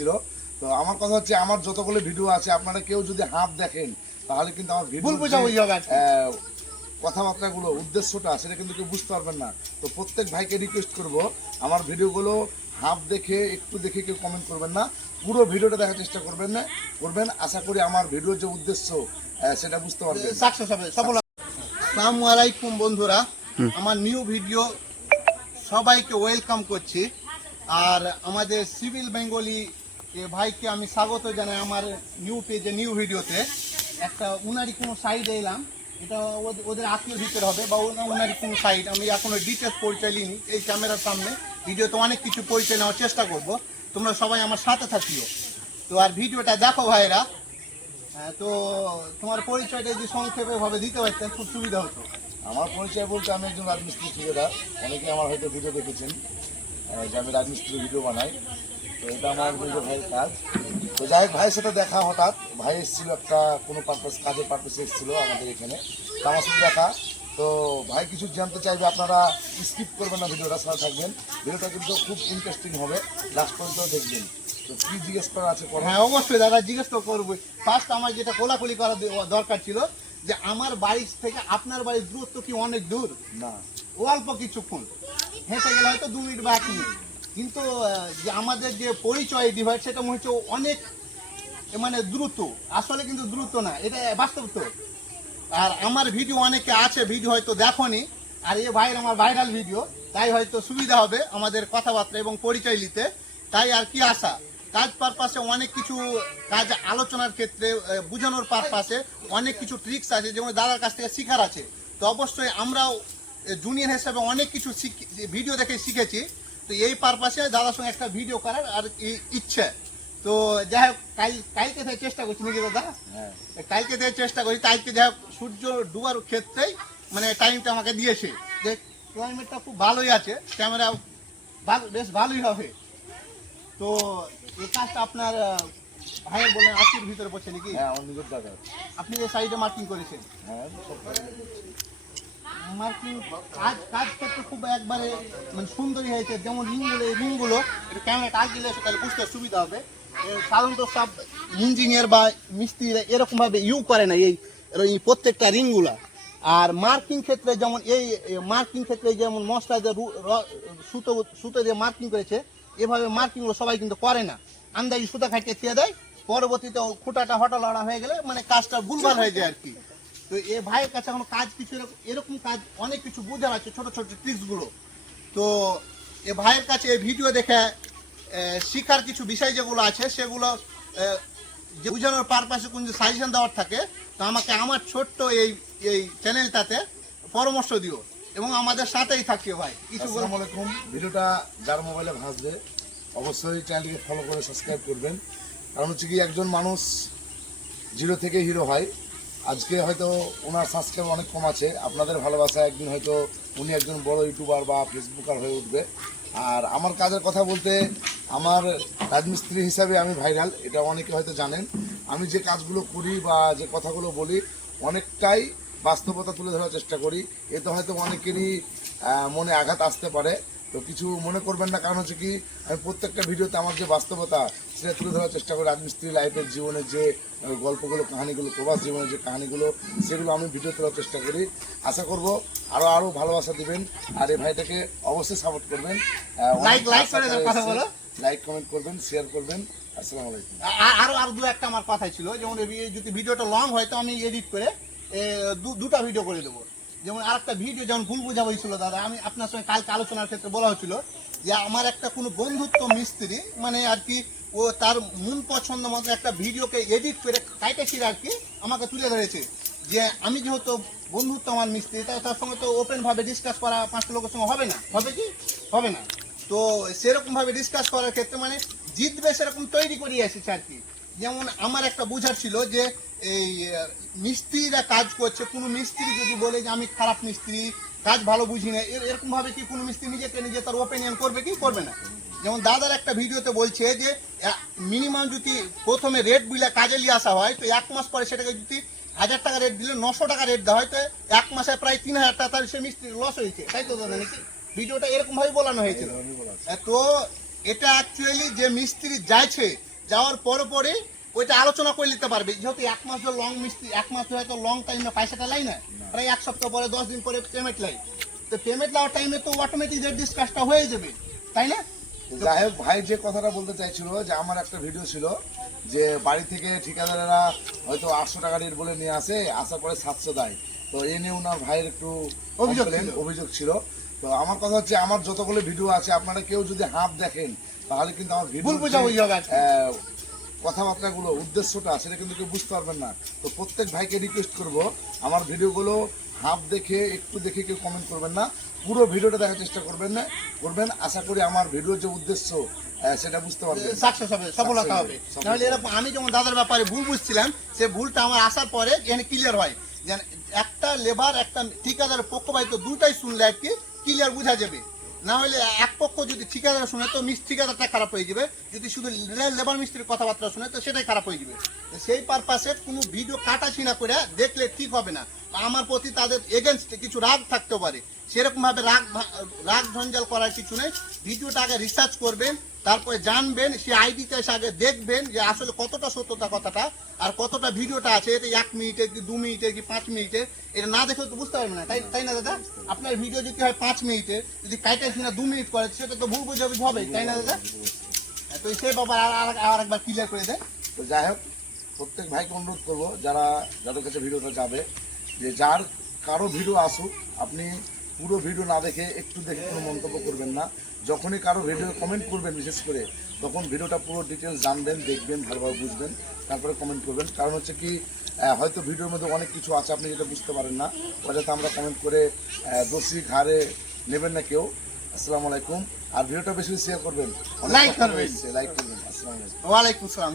ছিল। তো আমার কথা হচ্ছে আমার যতগুলো ভিডিও আছে আপনারা কেউ যদি হাফ দেখেন তাহলে কিন্তু আমার ভিডিও কথাবার্তাগুলো উদ্দেশ্যটা সেটা কিন্তু কেউ বুঝতে পারবেন না। তো প্রত্যেক ভাইকে রিকোয়েস্ট করব আমার ভিডিওগুলো হাফ দেখে একটু দেখে কেউ কমেন্ট করবেন না, পুরো ভিডিওটা দেখার চেষ্টা করবেন। আশা করি আমার ভিডিওর যে উদ্দেশ্য সেটা বুঝতে পারবেন, সাকসেস হবে, সফল হবে। আসসালামু আলাইকুম বন্ধুরা, আমার নিউ ভিডিও সবাইকে ওয়েলকাম করছি। আর আমাদের সিভিল বেঙ্গলি ভাইকে আমি স্বাগত জানাই আমার নিউ পেজে নিউ ভিডিওতে। একটা উনারই কোনো সাইডে এলাম, এটা ওদের আত্মীয় ভিতরে হবে বা উনারই কোনো সাইড, আমি এখনো ডিটেলস পরিচয় নিইনি। এই ক্যামেরার সামনে ভিডিওতে অনেক কিছু পরিচয় নেওয়ার চেষ্টা করব, তোমরা সবাই আমার সাথে থাকিও। তো আর ভিডিওটা দেখো ভাইরা। তো তোমার পরিচয়টা যদি সংক্ষেপে ভাবে দিতে পারতেন খুব সুবিধা হতো। আমার পরিচয় বলতে আমি একজন রাজমিস্ত্রি ঠিকাদার। অনেকে আমার হয়তো ভিডিও দেখেছেন যে আমি রাজমিস্ত্রি ভিডিও বানাই। তো এটা আমার নিজের ভাইয়ের কাজ। তো যাই হোক, ভাইয়ের সাথে দেখা হঠাৎ, ভাই এসেছিল একটা কোনো কাজের পারপাসে এসেছিলো আমাদের এখানে, তো আমার সাথে দেখা। তো ভাই কিছু জানতে চাইবে, আপনারা স্কিপ করবেন না, ভিডিওটা সাথে থাকবেন। ভিডিওটা কিন্তু খুব ইন্টারেস্টিং হবে, লাস্ট পর্যন্ত দেখবেন। তো কি জিজ্ঞেস করা আছে? হ্যাঁ অবশ্যই দাদা, জিজ্ঞেস তো করবো। ফার্স্ট আমার যেটা কোলাকুলি করা দরকার ছিল যে আমার বাড়ি থেকে আপনার বাড়ির দূরত্ব কি অনেক দূর? না, অল্প কিছুক্ষণ হেঁটে গেলে হয়তো 2 মিনিট বা 1 মিনিট, কিন্তু যে আমাদের যে পরিচয় ডিভাইস সেটা মনে হচ্ছে অনেক মানে দ্রুত। আসলে কিন্তু দ্রুত না, এটা বাস্তব তো। আর আমার ভিডিও অনেকে আছে, ভিডিও হয়তো দেখোনি, আর এ ভাইয়ের আমার ভাইরাল ভিডিও, তাই হয়তো সুবিধা হবে আমাদের কথাবার্তা এবং পরিচয় নিতে। তাই আর কি আশা, কাজ পারপাসে অনেক কিছু কাজ আলোচনার ক্ষেত্রে বোঝানোর পারপাসে অনেক কিছু ট্রিক্স আছে, যেমন দাদার কাছ থেকে শেখার আছে। তো অবশ্যই আমরাও জুনিয়র হিসেবে অনেক কিছু ভিডিও দেখে শিখেছি। তো এই পারপাসে দাদার সঙ্গে একটা ভিডিও করার আর ইচ্ছে। তো যাই হোক, কালকে থেকে চেষ্টা করছি নাকি দাদা? হ্যাঁ, কালকে থেকে চেষ্টা করি। কালকে যাই হোক সূর্য ডুবার ক্ষেত্রেই মানে টাইমটা আমাকে দিয়েছে, যে ক্লাইমেটটা খুব ভালোই আছে, ক্যামেরা বেশ ভালোই হবে। তো এই কাজটা আপনার ভাইয়ের বলেন আশির ভিতরে পড়ছে নাকি? হ্যাঁ, আমার নিজের দাদা। আপনি যে সাইডে মার্কিং করেছেন? হ্যাঁ, মার্কিং কাজ করতে খুব একবারে মানে সুন্দরই হয়েছে। যেমন রিংগুলো একটু ক্যামেরা টাচ দিলে সেটা বুঝতে সুবিধা হবে। সাধারণত সব ইঞ্জিনিয়ার বা মিস্ত্রিরা এরকম ভাবে করে না এই প্রত্যেকটা রিংগুলা। আর মার্কিং ক্ষেত্রে যেমন এই মার্কিং ক্ষেত্রে যেমন মশলা যে সুতো দিয়ে মার্কিং করেছে, এভাবে মার্কিংগুলো সবাই কিন্তু করে না, আন্দাজি সুতা খাটিয়ে দিয়ে দেয়, পরবর্তীতে খুঁটাটা হটলড়া হয়ে গেলে মানে কাজটা ভুলভাল হয়ে যায় আর কি। তো এ ভাইয়ের কাছে এখন কাজ কিছু এরকম কাজ অনেক কিছু বোঝার আছে, ছোট ছোট ট্রিক্সগুলো। তো এ ভাইয়ের কাছে এই ভিডিও দেখে শিখার কিছু বিষয় যেগুলো আছে সেগুলো যে বোঝানোর পারপাসে কোন যে সাজেশন দেওয়ার থাকে, তো আমাকে আমার ছোট্ট এই চ্যানেলটাতে পরামর্শ দিও এবং আমাদের সাথেই থাকিও ভাই। কিছু আসসালামু আলাইকুম। ভিডিওটা যার মোবাইলে ভাসবে অবশ্যই চ্যানেলটিকে ফলো করে সাবস্ক্রাইব করবেন। কারণ হচ্ছে কি, একজন মানুষ জিরো থেকে হিরো হয়। আজকে হয়তো ওনার সাবস্ক্রাইব অনেক কম আছে, আপনাদের ভালোবাসা একদিন হয়তো উনি একজন বড় ইউটিউবার বা ফেসবুকার হয়ে উঠবে। আর আমার কাজের কথা বলতে, আমার রাজমিস্ত্রি হিসাবে আমি ভাইরাল, এটা অনেকে হয়তো জানেন। আমি যে কাজগুলো করি বা যে কথাগুলো বলি অনেকটাই বাস্তবতা তুলে ধরার চেষ্টা করি। এতে হয়তো অনেকেরই মনে আঘাত আসতে পারে, তো কিছু মনে করবেন না। কারণ হচ্ছে কি, আমি প্রত্যেকটা ভিডিওতে আমার যে বাস্তবতা সেটা তুলে ধরার চেষ্টা করি। রাজমিস্ত্রি লাইফের জীবনের যে গল্পগুলো, কাহিনিগুলো, প্রবাস জীবনের যে কাহিনিগুলো, সেগুলো আমি ভিডিও তোলার চেষ্টা করি। আশা করব আরও ভালোবাসা দিবেন, আর এই ভাইটাকে অবশ্যই সাপোর্ট করবেন। লাইক কমেন্ট করবেন, শেয়ার করবেন। আসসালামু আলাইকুম। আরো দু একটা আমার কথাই ছিল, যেমন যদি ভিডিওটা লং হয় তো আমি এডিট করে দুটা ভিডিও করে দেবো। যেমন আর একটা ভিডিও যেমন ভুল বোঝা হয়েছিল দাদা, আমি আপনার সঙ্গে কালকে আলোচনার ক্ষেত্রে বলা হয়েছিল যে আমার একটা কোনো বন্ধুত্ব মিস্ত্রি মানে আর কি, ও তার মন পছন্দ মতো একটা ভিডিওকে এডিট করে কাইটেছিল আর কি, আমাকে তুলে ধরেছে যে আমি যেহেতু বন্ধুত্ব আমার মিস্ত্রি, তার সঙ্গে তো ওপেনভাবে ডিসকাস করা 5টা লোকের সঙ্গে হবে না, হবে কি হবে না। তো সেরকমভাবে ডিসকাস করার ক্ষেত্রে মানে জিতবে সেরকম তৈরি করে এসেছে আর কি। যেমন আমার একটা বোঝার ছিল যে এই মিস্ত্রিরা কাজ করছে, কোনো মিস্ত্রি যদি বলে যে আমি খারাপ মিস্ত্রি, কাজ ভালো বুঝি না, এরকম ভাবে কি কোনো মিস্ত্রি নিজে তার ওপিনিয়ন করবে কি করবে না? যেমন দাদার একটা ভিডিওতে বলছে যে মিনিমাম যদি প্রথমে রেট বুঝলে কাজে নিয়ে আসা হয়, তো 1 মাস পরে সেটাকে যদি 1000 টাকা রেট দিলে 900 টাকা রেট দেওয়া হয়, তো 1 মাসে প্রায় 3000 টাকা তার সে মিস্ত্রি লস হয়েছে, তাই তো দাদা নাকি? ভিডিওটা এরকম ভাবে বলানো হয়েছিল। তো এটা অ্যাকচুয়ালি যে মিস্ত্রি যাইছে যাওয়ার পরে পরে ওইটা আলোচনা করে নিতে পারবে, যেহেতু 1 মাস ধরে লং মিস্ত্রি, 1 মাস ধরে তো লং টাইমে পয়সাটা লাই না, প্রায় 1 সপ্তাহ পরে 10 দিন পরে পেমেন্ট লাই। তো পেমেন্ট নেওয়ার টাইমে তো অটোমেটিক রেট ডিসকাসটা হয়ে যাবে, তাই না? যাই হোক, ভাই যে কথাটা বলতে চাইছিল যে আমার একটা ভিডিও ছিল যে বাড়ি থেকে ঠিকাদারেরা হয়তো 800 টাকা রেট বলে নিয়ে আসে, আসার পরে 700 দেয়। তো এ নিয়ে ওনার ভাইয়ের একটু অভিযোগ ছিল। তো আমার কথা হচ্ছে, আমার যতগুলো ভিডিও আছে আপনারা কেউ যদি হাফ দেখেন তাহলে কিন্তু আমার ভুল বোঝাবুঝি হবে আর কি। কথাবার্তাগুলো উদ্দেশ্যটা সেটা কিন্তু কেউ বুঝতে পারবেন না। তো প্রত্যেক ভাইকে রিকোয়েস্ট করব, আমার ভিডিওগুলো হাফ দেখে একটু দেখে কেউ কমেন্ট করবেন না, পুরো ভিডিওটা দেখার চেষ্টা করবেন। আশা করি আমার ভিডিওর যে উদ্দেশ্য সেটা বুঝতে পারবেন, সাকসেস হবে, সফলতা হবে। নাহলে এরকম আমি যেমন দাদার ব্যাপারে ভুল বুঝছিলাম, সে ভুলটা আমার আসার পরে এখানে ক্লিয়ার হয় যে একটা লেবার একটা ঠিকাদারের পক্ষপাতিত্ব দুটাই শুনলে আর কি ক্লিয়ার বোঝা যাবে। না হলে এক পক্ষ যদি ঠিকাদার শুনে তো ঠিকাদারটা খারাপ হয়ে যাবে, যদি শুধু লেবার মিস্ত্রির কথাবার্তা শুনে তো সেটাই খারাপ হয়ে যাবে। তো সেই পারপাসে কোনো ভিডিও কাটাছিনা করে দেখলে ঠিক হবে না। আমার প্রতি তাদের এগেনস্টে কিছু রাগ থাকতে পারে, সেরকম ভাবে রাগ ঝঞ্ঝাল করার কিছু নেই। ভিডিওটা আগে রিসার্চ করবেন, তারপরে জানবেন, সেই আইডিটা এসে আগে দেখবেন যে আসলে কতটা সত্যতা কথাটা আর কতটা ভিডিওটা আছে, এটা 1 মিনিটের কি 2 মিনিটের কি 5 মিনিটের, এটা না দেখে তো বুঝতে পারবেন না, তাই না দাদা? আপনার ভিডিও যদি হয় 5 মিনিটে, যদি কাইটাছি না 2 মিনিট করে, সেটা তো ভুল বুঝাবুঝি হবে, তাই না দাদা? তো সেই ব্যাপার আর একবার ক্লিয়ার করে দেয়। তো যাই হোক, প্রত্যেক ভাইকে অনুরোধ করবো যাদের কাছে ভিডিওটা যাবে, যে যার কারো ভিডিও আসুক, আপনি পুরো ভিডিও না দেখে একটু দেখে কোনো মন্তব্য করবেন না। যখনই কারো ভিডিও কমেন্ট করবেন বিশেষ করে, তখন ভিডিওটা পুরো ডিটেলস জানবেন, দেখবেন, ভালোভাবে বুঝবেন, তারপরে কমেন্ট করবেন। কারণ হচ্ছে কি, হয়তো ভিডিওর মধ্যে অনেক কিছু আছে আপনি যেটা বুঝতে পারেন না, ওটাতে আমরা কমেন্ট করে দোষী ঘাড়ে নেবেন না কেউ। আসসালামু আলাইকুম। আর ভিডিওটা বেশি শেয়ার করবেন, লাইক করবেন। আসসালামু আলাইকুম। ওয়ালাইকুম আসসালাম।